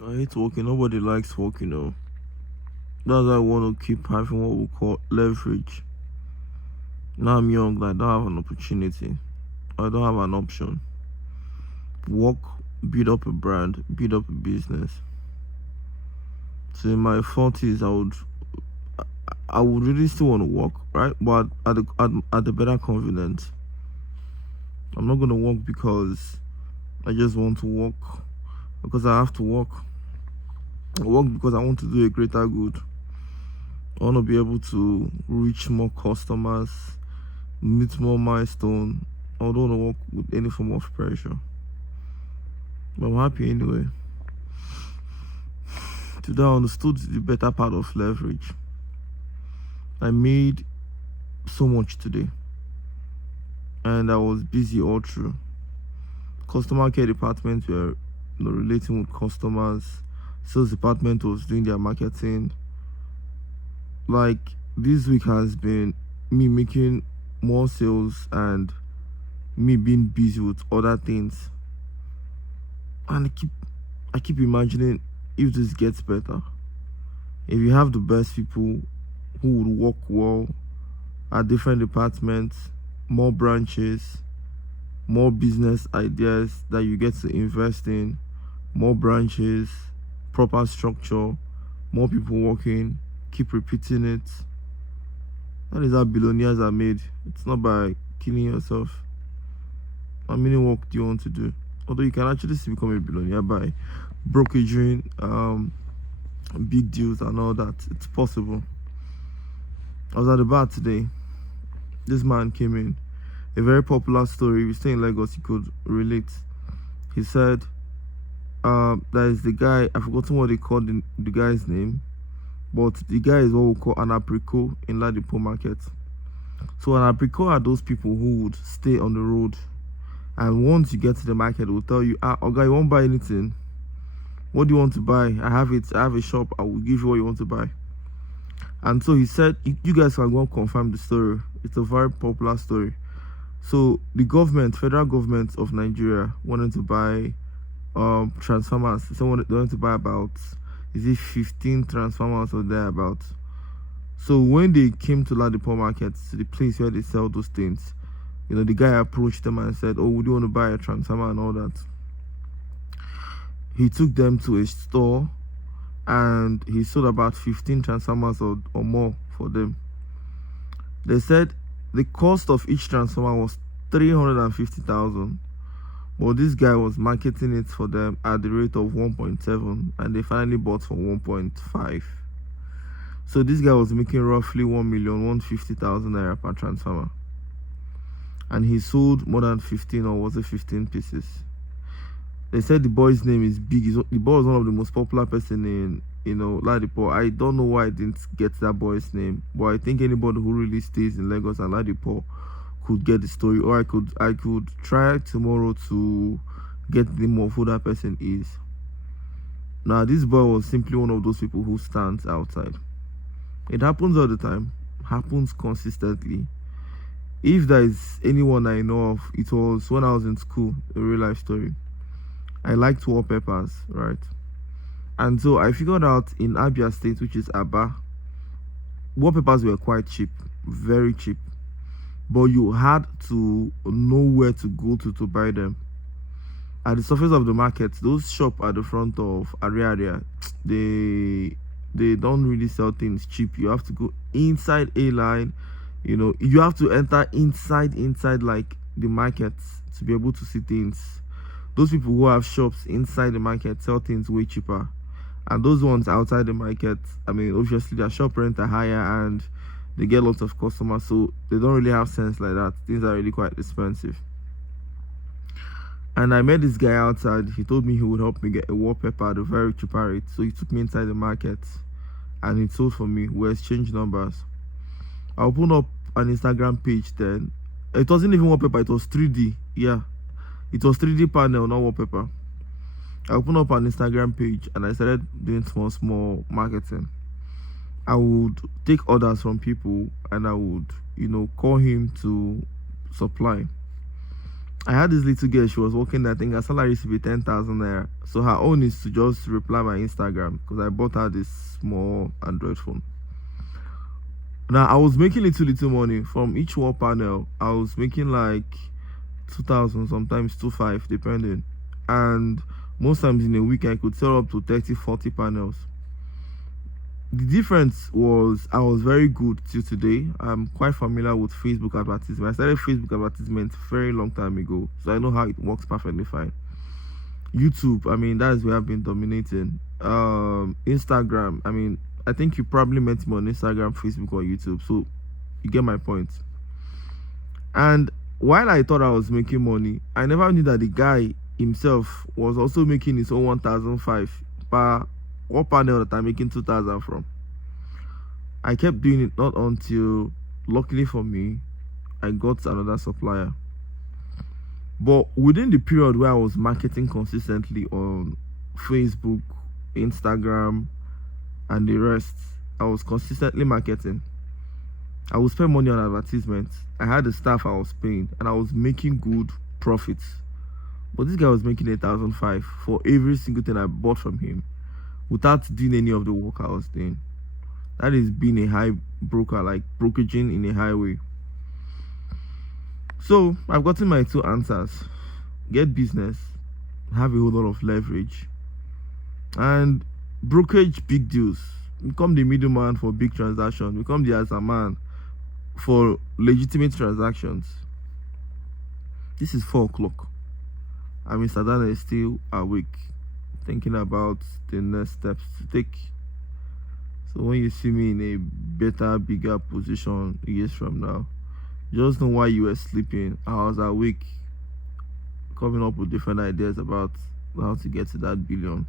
I hate working. Nobody likes working, though. That's why I want to keep having what we call leverage. Now I'm young, I don't have an opportunity. I don't have an option. Work, build up a brand, build up a business. So in my 40s, I would really still want to work, right? But at the better convenience. I'm not gonna work because I just want to work, because I have to work. I work because I want to do a greater good. I want to be able to reach more customers, meet more milestone. I don't want to work with any form of pressure. But I'm happy anyway. Today I understood the better part of leverage. I made so much today, and I was busy all through. Customer care department were relating with customers. Sales department was doing their marketing. Like, this week has been me making more sales and me being busy with other things. And I keep imagining if this gets better. If you have the best people who would work well at different departments, more branches, more business ideas that you get to invest in, more branches, proper structure, more people working, keep repeating it. That is how billionaires are made. It's not by killing yourself. How many work do you want to do? Although you can actually still become a billionaire by brokering big deals and all that. It's possible. I was at the bar today. This man came in. A very popular story. We stay in Lagos, he could relate. He said, there is the guy, I've forgotten what they called the guy's name, but the guy is what we call an apricot in Ladipo market. So an apricot are those people who would stay on the road, and once you get to the market, they will tell you, okay, you won't buy anything. What do you want to buy? I have a shop, I will give you what you want to buy. And so he said, you guys can go and confirm the story. It's a very popular story. So the federal government of Nigeria wanted to buy transformers. They wanted to buy about, is it 15 transformers or thereabouts. So when they came to Ladipo market, to the place where they sell those things, the guy approached them and said, oh, would you want to buy a transformer and all that? He took them to a store and he sold about 15 transformers or more for them. They said the cost of each transformer was 350,000, but this guy was marketing it for them at the rate of 1.7, and they finally bought for 1.5. So this guy was making roughly 1,150,000 naira per transformer, and he sold more than 15, or was it 15 pieces. They said the boy's name is big. The boy was one of the most popular person in Ladipo. I don't know why I didn't get that boy's name, but I think anybody who really stays in Lagos and Ladipo could get the story, or I could try tomorrow to get the name of who that person is. Now this boy was simply one of those people who stands outside. It happens all the time, happens consistently. If there is anyone I know of, it was when I was in school, a real life story. I liked wallpapers, right? And so I figured out in Abia State, which is Aba, wallpapers were quite cheap, very cheap. But you had to know where to go to buy them. At the surface of the market, those shops at the front of area, they don't really sell things cheap. You have to go inside a line. You have to enter inside like the market to be able to see things. Those people who have shops inside the market sell things way cheaper, and those ones outside the market, I mean, obviously their shop rent are higher and they get lots of customers, so they don't really have sense like that. Things are really quite expensive. And I met this guy outside. He told me he would help me get a wallpaper at a very cheaper rate. So he took me inside the market and he sold for me. We exchanged numbers. I opened up an Instagram page then. It wasn't even wallpaper, it was 3D. Yeah, it was 3D panel, not wallpaper. I opened up an Instagram page and I started doing small marketing. I would take orders from people and I would, call him to supply. I had this little girl, she was working there. I think her salary used to be 10,000 naira. So her own is to just reply my Instagram because I bought her this small Android phone. Now I was making little money from each wall panel. I was making like 2,000, sometimes 2,500, depending. And most times in a week I could sell up to 30, 40 panels. The difference was I was very good till today. I'm quite familiar with Facebook advertisement. I started Facebook advertisement very long time ago, so I know how it works perfectly fine. YouTube, I mean, that's where I've been dominating. Instagram, I mean, I think you probably met me on Instagram, Facebook, or YouTube, so you get my point. And while I thought I was making money, I never knew that the guy himself was also making his own 1,500 per what panel that I'm making 2,000 from. I kept doing it, not until luckily for me I got another supplier. But within the period where I was marketing consistently on Facebook, Instagram, and the rest, I was consistently marketing. I would spend money on advertisements. I had the staff I was paying, and I was making good profits. But this guy was making 8,500 for every single thing I bought from him, without doing any of the work I was doing. That is being a high broker, like brokeraging in a high way. So I've gotten my two answers: get business, have a whole lot of leverage, and brokerage big deals. Become the middleman for big transactions, become the as a man for legitimate transactions. This is 4 o'clock. Mr. Dana is still awake, thinking about the next steps to take. So when you see me in a better, bigger position years from now, just know why you were sleeping. I was awake, coming up with different ideas about how to get to that billion.